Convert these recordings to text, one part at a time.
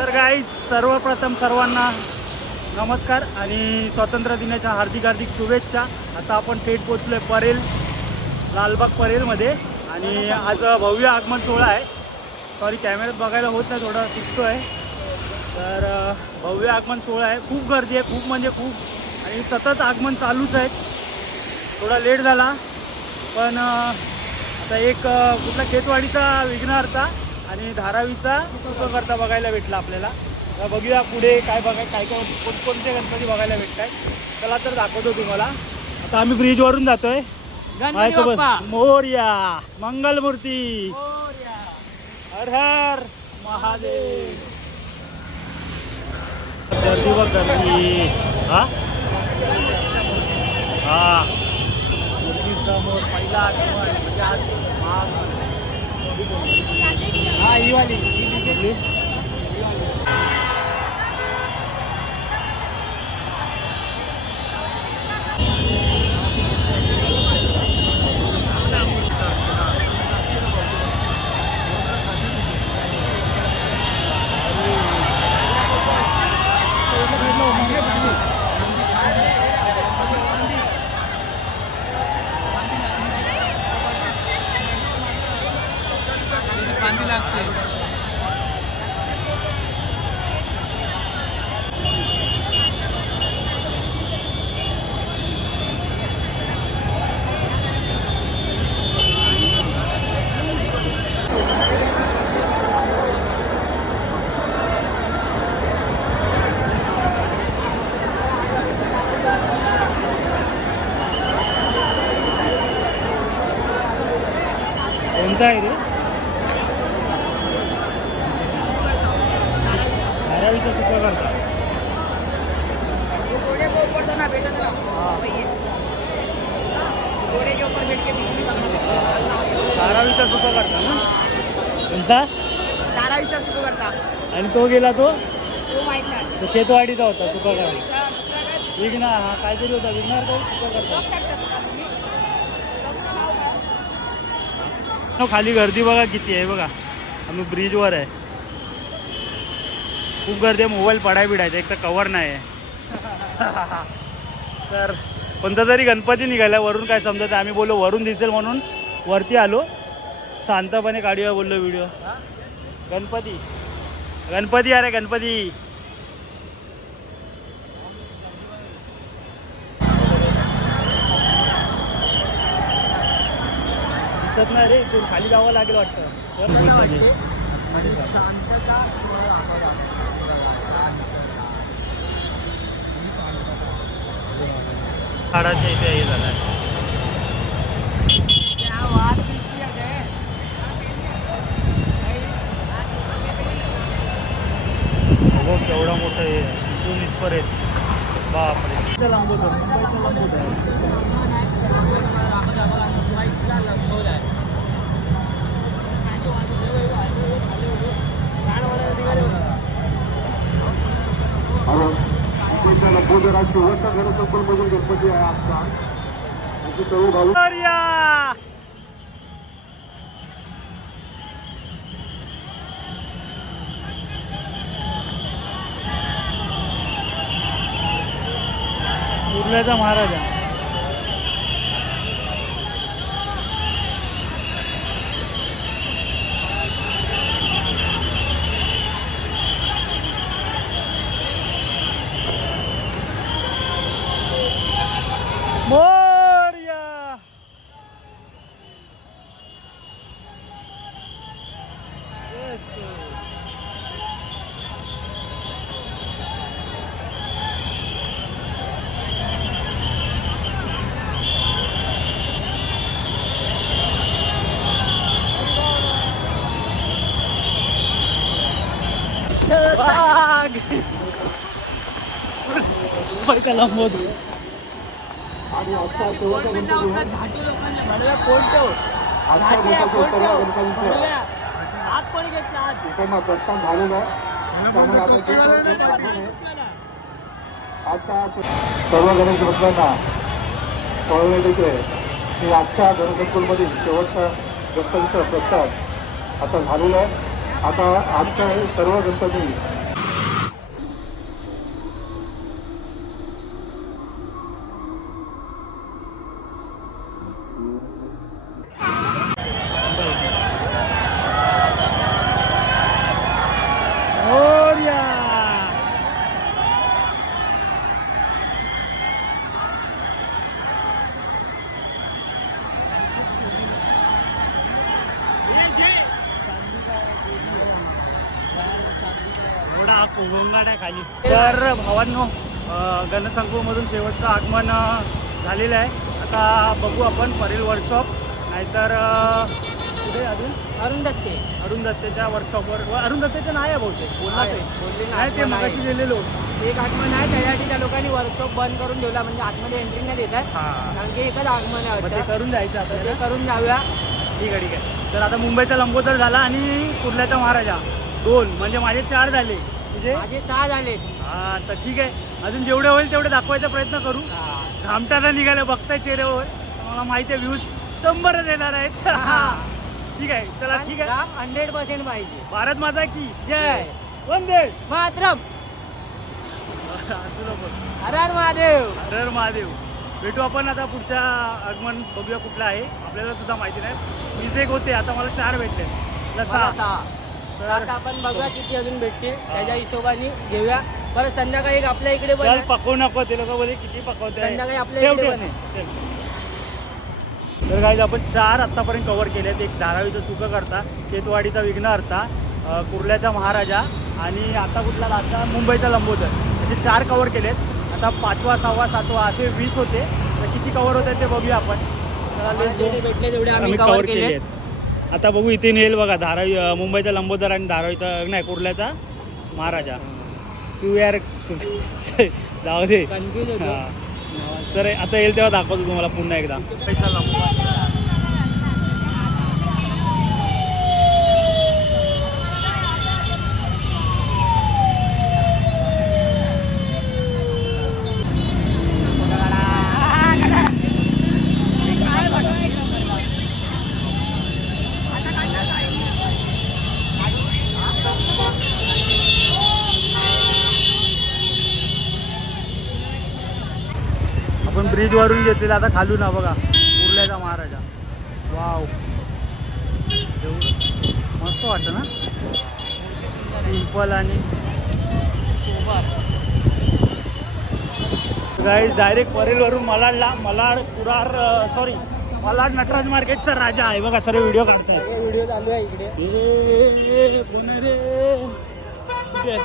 तर गाईज सर्वप्रथम सर्वांना नमस्कार आणि स्वातंत्र्य दिनाच्या हार्दिक हार्दिक शुभेच्छा. आता आपण थेट पोचलो आहे परेल, लालबाग परेलमध्ये आणि आज भव्य आगमन सोहळा आहे. सॉरी कॅमेऱ्यात बघायला होत नाही, थोडा सुटतो आहे. तर भव्य आगमन सोहळा आहे, खूप गर्दी आहे, खूप म्हणजे खूप, आणि सतत आगमन चालूच आहे. थोडा लेट झाला पण आता एक कुठला खेतवाडीचा विघ्नहर्ता आणि धारावीचा सुखकर्ता बघायला भेटला आपल्याला. तर बघूया पुढे काय काय कोणकोणते गणपती बघायला भेटत आहेत. चला तर दाखवतो तुम्हाला. आता आम्ही ब्रिजवरून जातोय. माझ्यासोबत मोरया, मंगलमूर्ती, हर हर महादेव. गर्दी बघ गर्दी. हा हा समोर पहिला आगमन म्हणजे आज हा ही वाली कोणता आहे रे? धारावीचा सुका करता. घोड़े को ऊपर तो ना बैठा था वही है. घोड़े के ऊपर बैठ के बिजली करना. धारावीचा सुका करता ना? कोणता? धारावीचा सुरू करता. आणि तो गेला तो माहित नाही. तो खेतवाडीचा होता सुका करता. दुसरा काय विघ्न हा काहीतरी होता, विघ्नर तो सुका करता. ब्लॉग टाकतात का तुम्ही? ब्लॉगचं नाव काय? खाली गर्दी बघा किती आहे. बघा आम्ही ब्रिजवर आहे, खूप गर्दी आहे. मोबाईल पडाय बिडायचा, एक तर कवर नाही आहे. तर कोणता तरी गणपती निघाला वरून, काय समजत. आम्ही बोललो वरून दिसेल म्हणून वरती आलो, शांतपणे काढूया बोललो व्हिडिओ. गणपती गणपती अरे गणपती. दिसत नाही रे, इथून खाली जावं लागेल वाटतं. झाडाच्या इथे हे झालं आहे. हो केवढा मोठं हे इथून इथपर्यंत. बापरे लांबवतो, मुंबईचा लांबवत आहे. गणपती आहे आमचा. कुर्ल्याचा महाराजा. मोरया. मुंबईचा लांबवतो. आणि आता तेव्हाचा गणपती प्रस्थान झालेलं आहे. त्यामुळे आता सर्व गणेश भक्तांना कळवले की आजच्या गणपतीमधील शेवटचा गणपतीचा प्रस्ताव आता झालेला आहे. आता आजच्या सर्व गणपती एवढा गोंगाट आहे खाली. तर भावांनो, गणसंकुमधून शेवटचं आगमन झालेलं आहे. आता बघू आपण परेल वर्कशॉप, नाहीतर कुठे अजून अरुण दत्तेच्या वर्कशॉपवर. अरुण दत्तेचं नाही आहे बहुतेक, बोलला ते नाही, ते मगाशी गेलेलो. एक आगमन आहे, त्यासाठी त्या लोकांनी वर्कशॉप बंद करून ठेवला, म्हणजे आतमध्ये एंट्री नाही देतात. हां, कारण की एकच आगमन आहे मग ते वाटतं. करून जायचं आता. ते करून जाऊया. ठीक आहे ठीक आहे. तर आता मुंबईचा लंबोदर झाला आणि कुर्ल्याचा महाराजा 2, म्हणजे माझे 4 झाले. तुझे? माझे 6 झालेत. हां, तर ठीक आहे. अजून जेवढे होईल तेवढे दाखवायचा प्रयत्न करू. घामटाला निघाले बघताय चेहऱ्यावर, मला माहिती आहे व्ह्यूज 100 येणार आहेत. ठीक आहे, चला ठीक आहे. 100% पाहिजे. भारत माता की जय. वंदे मातरम. असू नको. हर हर महादेव. हर हर महादेव. भेटू आपण आता पुढच्या आगमन, बघूया कुठलं आहे, आपल्याला सुद्धा माहिती नाही. 20 एक होते, आता मला 4 भेटले. मला 6. तर तर आता आपण बघूया किती अजून भेटतील, त्याच्या हिशोबाने घेऊया. परत संध्याकाळी एक आपल्या इकडे पण चल आहे. पकवू नको, ते लोक बोले किती पकवते. संध्याकाळी आपल्या इकडे पण आहे. तर गाईज आपण 4 आत्तापर्यंत कव्हर केलेत. एक धारावीचं सुख करता, केतवाडीचा विघ्नहर्ता, कुर्ल्याचा महाराजा आणि आता कुठला आता मुंबईचा लंबोदर, असे 4 कव्हर केलेत. आता 5वा 6वा 7वा असे 20 होते. तर किती कव्हर होते ते बघूया आपण. जेवढे भेटले तेवढे आम्ही आम्ही कव्हर कव्हर केले. केलेत. आता बघू इथे नेल बघा, धारावी मुंबईचा लंबोदर आणि धारावीचा नाही कुर्ल्याचा महाराजा. तू यार जाऊ दे. कन्फ्युज होतो. हां, तर आता येईल तेव्हा दाखवतो तुम्हाला पुन्हा एकदा. आपण ब्रिजवरून घेतलेला, आता खालून ना बघा कुर्ल्याचा महाराजा. वाव, एवढं मस्त वाटतं ना, सिंपल आणि गाईज डायरेक्ट परेलवरून मलाड कुरार सॉरी मलाड नटराज मार्केटचा राजा आहे बघा. सर्व व्हिडिओ काढताय. व्हिडिओ चालू आहे इकडे. कोण आहे रे? ठीक आहे.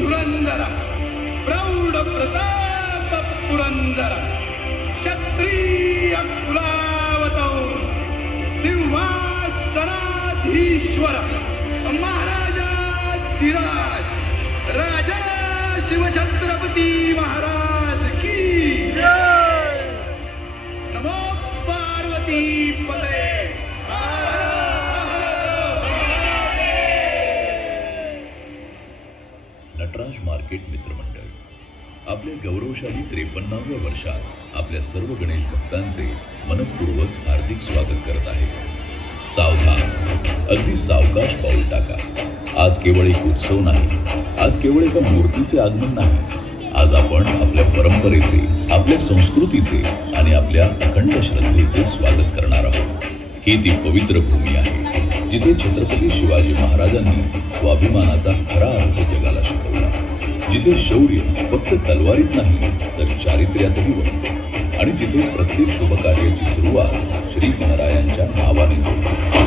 धुरंधर प्रौढ प्रताप पुरंदर क्षत्रिय कुलावतो सिंहासनाधीश्वर महाराजाधिराज राजा शिवछत्रपती महाराज की जय. नमो पार्वती पते. नटराज मार्केट मित्रमंडळ आपल्या गौरवशाली 53व्या वर्षात आपल्या सर्व गणेश भक्तांचे मनपूर्वक हार्दिक स्वागत करत आहे. सावधान, अगदी सावकाश पाऊल टाका. आज केवळ एक उत्सव नाही, आज केवळ एका मूर्तीचे आगमन नाही. आज आपण आपल्या परंपरेचे, आपल्या संस्कृतीचे आणि आपल्या अखंड श्रद्धेचे स्वागत करणार आहोत. ही ती पवित्र भूमी आहे जिथे छत्रपती शिवाजी महाराजांनी स्वाभिमानाचा खरा अर्थ जगाला शिकवला. जिथे शौर्य फक्त तलवारीत नाही तर चारित्र्यातही वसते आणि जिथे प्रत्येक शुभ कार्याची सुरुवात श्री गणरायांच्या नावाने होते.